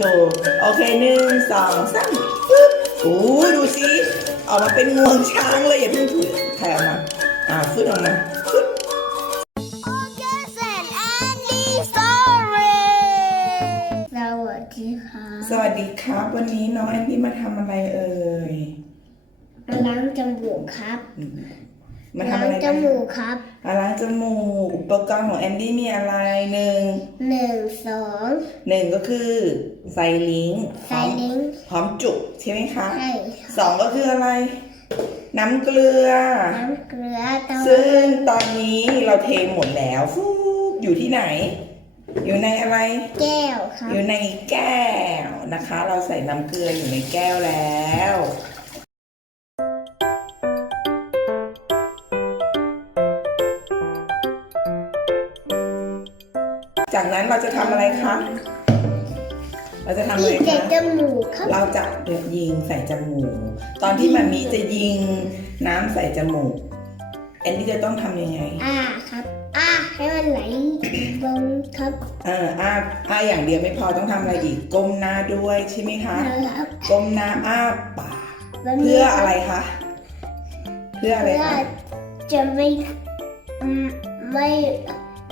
โชว์ โอเคหนึ่งสองสามปึ๊บโอ้ดูสิออกมาเป็นงวงช้างเลยอย่าเพิ่งถือใครออกมาอ่าฟึดออกมาฟึด August and Andy story สวัสดีค่ะสวัสดีครับ วันนี้น้องแอนดี้มาทำอะไรเอ่ยมาล้างจมูกครับ มาทำล้างอะไรจกันมูกครับอ่าล้างจมูกอุปกรณ์ของแอนดี้มีอะไรหนึ่งหนึ่งสองหนึ่งก็คือไซลิงค์พไซร้อมลิงพร้อมจุกใช่ไหมคะใช่สองก็คืออะไร น้ำเกลือ น้ำเกลือเตาซึ่งตอนนี้เราเทหมดแล้วฟูบอยู่ที่ไหน อยู่ในอะไร แก้วครับอยู่ในแก้วนะคะ เราใส่น้ำเกลืออยู่ในแก้วแล้ว จากนั้นเราจะทำอะไรคะ เราจะทำอะไรที่เจ็ดคะ จมูกครับ เราจะยิงใส่จมูก ตอนที่มันมีจะยิงน้ำใส่จมูกแอนนี่จะต้องทำยังไง อ่าครับ อ่าให้มันไหลลงครับเอออ้าอ้าอย่างเดียวไม่พอต้องทำอะไรอีก ก้มหน้าด้วยใช่ไหมคะ นะครับก้มหน้าอ้าปากมันมีเพื่ออะไรคะ เพื่ออะไรเพื่อคะ จะไม่อืมไม่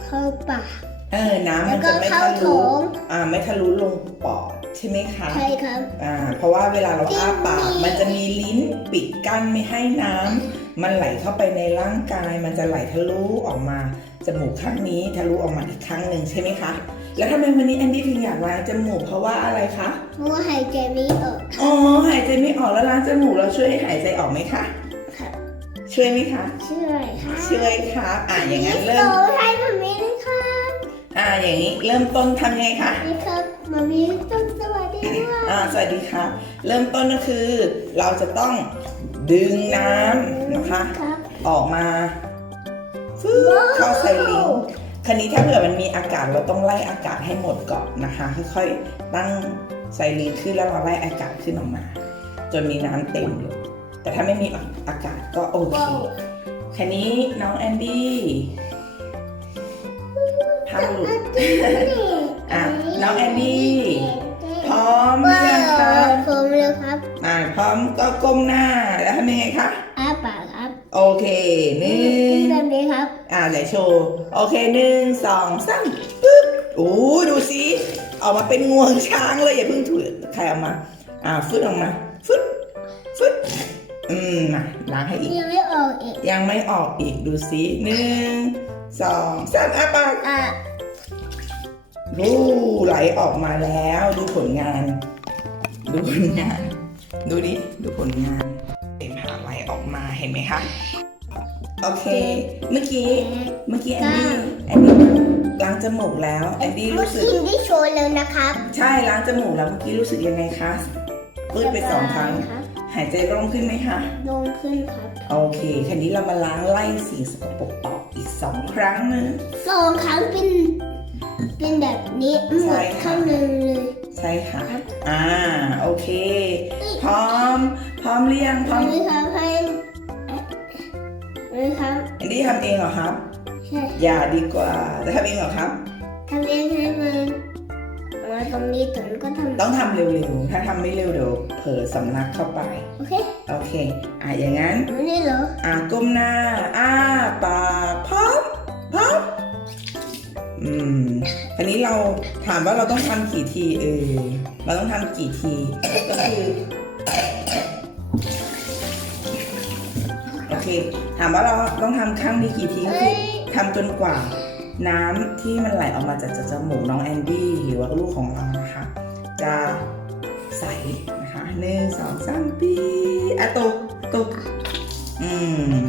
เข้าปากเออน้ำแล้มัวนก็จะไม่เข้าทะท้ลุองอ่าไม่ทะลุลงปอดใช่ไหมคะใช่ครับอ่าเพราะว่าเวลาเราอ้าปากจริงมันจะมีลิ้นปิดกั้นไม่ให้น้ำมันไหลเข้าไปในร่างกาย มันจะไหลทะลุออกมาจมูกข้างนี้ทะลุออกมาอีกข้างหนึ่งใช่ไหมคะ แล้วทำไมวันนี้แอนดี้ถึงอยากล้างจมูกเพราะว่าอะไรคะเพราะว่าหายใจไม่ออกอ๋อหายใจไม่ออกแล้วล้างจมูกเราช่วยให้หายใจออกไหมคะครับช่วยไหมคะ ช่วยค่ะ ช่วยครับอ่าอย่างนั้นเริ่โตมให้มามีนะครับ อ่าอย่างนี้เริ่มต้นทำยังไงคะนี่ครับมามีต้องสวัสดีด้วยอ่าสวัสดีครับเริ่มต้นก็คือ เราจะต้องดึงน้ำนะคะ ครับออกมาฟื้เข้าไซลิงค์คันนี้ถ้าเผื่อมันมีอากาศเราต้องไล่อากาศให้หมดก่อนนะคะ ค่อยๆตั้งไซลิงค์ขึ้นแล้วเราไล่อากาศขึ้นออกมา จนมีน้ำเต็มอยู่แต่ถ้าไม่มีอากาศก็โอเคว้าวคันนี้น้องแอนดี้ ทำหลุดอะน้องแอนดี้พร้อมหรือยังคะพร้อมแล้วครับอ่าพร้อมก็ก้มหน้าแล้วทำยังไงคะอ้าปากครับ โอเคหนึ่งแบบนี้ครับ อ่าเดี๋ยวโชว์โอเคหนึ่งสองสามปึ๊บโอ้ดูสิออกมาเป็นงวงช้างเลยอย่าเพิ่งถือใครเอามา อ่าฟึดออกมาฟึดฟึด อืมมาล้างให้อีก ยังไม่ออกอีกยังไม่ออกอีกดูสิหนึ่งสองสามอะปากอะรูไหลออกมาแล้ว ดูผลงาน ดูผลงาน ดูดิดูผลงานเห็นผ่าไหลออกมาเห็นไหมคะโอเค เมื่อกี้เมื่อกี้แอนดี้แอนดี้ล้างจมูกแล้วแอนดี้เมื่อรู้สึกกี้ได้โชว์แล้วนะครับ ใช่ล้างจมูกแล้วเมื่อกี้รู้สึกยังไงคะปืดไปสองครั้งครับ หายใจโล่งขึ้นไหมคะ ลงขึ้นครับโอเคคันนี้เรามาล้างไล่สิ่งสกปรกออกอีกสองครั้งนะ สองครั้งเป็น เป็นแบบนี้หมใช่ดค่ะ ข้างหนึ่งเลย ใช่ค่ะ ครับ อ่า โอเค พร้อม พร้อมเรียงพร้อมไม่ครับให้ไม่ครับแอนดี้ทำเองเหรอครับ ใช่อย่าดีกว่าจะทำเองเหรอครับ ทำเองให้ มันมาตรงนี้ถึงก็ทำต้องทำเร็วๆ ถ้าทำไม่เร็วเดี๋ยวเผลอสำลักเข้าไป โอเค โอเค อะอย่างนั้น ไม่ได้เหรอ อะก้มหน้า อ้าปากพร้อมพร้อมอืมอันนี้เราถามว่าเราต้องทำกี่ทีเออเราต้องทำกี่ที ก็คือ โอเค ถามว่าเราต้องทำครั้งนี้กี่ทีก็คือทำจนกว่า น้ำที่มันไหลออกมาจากจมูกน้องแอนดี้หรือว่าลูกของเรานะคะ จะใสนะคะหนึ่งสองสามปีอะตุกตุกอืม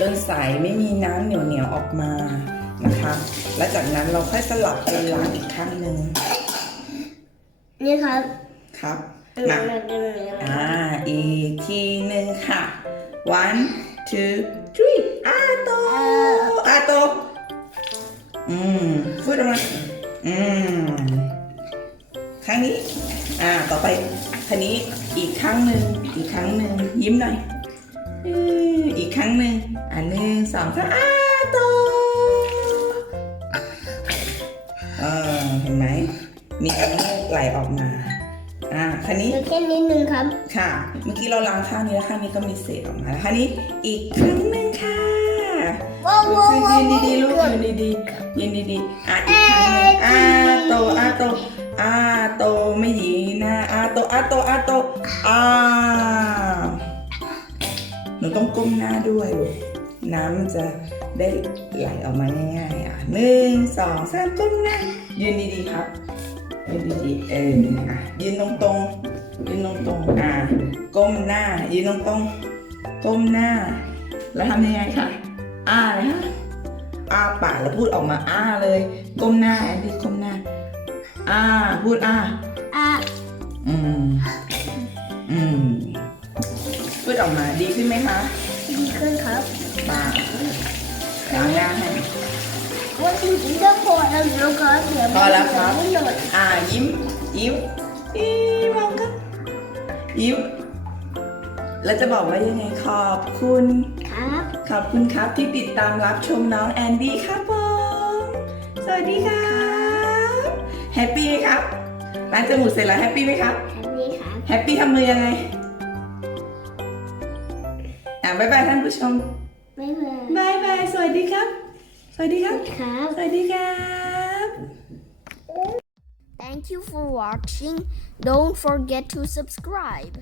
จนใสไม่มีน้ำเหนียวเหนียวๆออกมานะคะ และจากนั้นเราค่อยสลับเป็นล้างอีกครั้งหนึ่งนี่ครับ ครับมามาอ่าอีกทีหนึ่งค่ะ one two three อาโตอาโต อืมพูดออกมาอืมครั้งนี้ อ่า ต่อไปครั้งนี้อีกครั้งหนึ่งอีกครั้งหนึ่งยิ้มหน่อยอืออีกครั้งหนึ่งอ่าหนึ่งสองสามอาโตเออเห็นไหมมีน้ำมูกไหลออกมา อ่าคันนี้เหลือแค่นิดนึงครับ ค่ะ เมื่อกี้เราล้างข้างนี้แล้วข้างนี้ก็มีเศษออกมาแล้วข้างนี้อีกครั้งหนึ่งค่ะ ยืนดีๆลูกยืนดีๆยืนดีๆอะอีกครั้งหนึ่งอาโตอาโตอาโตไม่หยีนะอาโตอาโตอาโตอาหนูต้องก้มหน้าด้วยลูกน้ำมันจะได้ไหลออกมาง่ายๆอะหนึ่งสองสามก้มหน้ายืนดีๆครับยืนดีๆเอออะยืนตรงๆยืนตรงๆอะก้มหน้ายืนตรงๆก้มหน้า แล้วทำยังไงคะ อ้าเลยฮะอ้าปากแล้วพูดออกมาอ้าเลย ก้มหน้าแอนดี้ก้มหน้าอ้าพูดอ้าอะอืมอืมพูดออกมาดีขึ้นไหมคะดีขึ้นครับปากล้างหน้าให้ว่าจริงๆก็พอแล้วนะครับเดี๋ยวพอแล้วครับ ไม่หมดอ่ายิ้มยิ้มยิ้มมองกันยิ้มแล้วจะบอกว่ายังไงขอบคุณครับ ขอบคุณครับที่ติดตามรับชมน้องแอนดี้ครับผม สวัสดีครับแฮปปี้ไหมครับล้างจมูกเสร็จแล้วแฮปปี้ไหมครับอันนี้ครับ แฮปปี้ทำมือยังไง อะบ๊ายบายท่านผู้ชม บ๊ายบาย บายบาย สวัสดีครับ สวัสดีครับ ครับ สวัสดีครับ Thank you for watching. Don't forget to subscribe.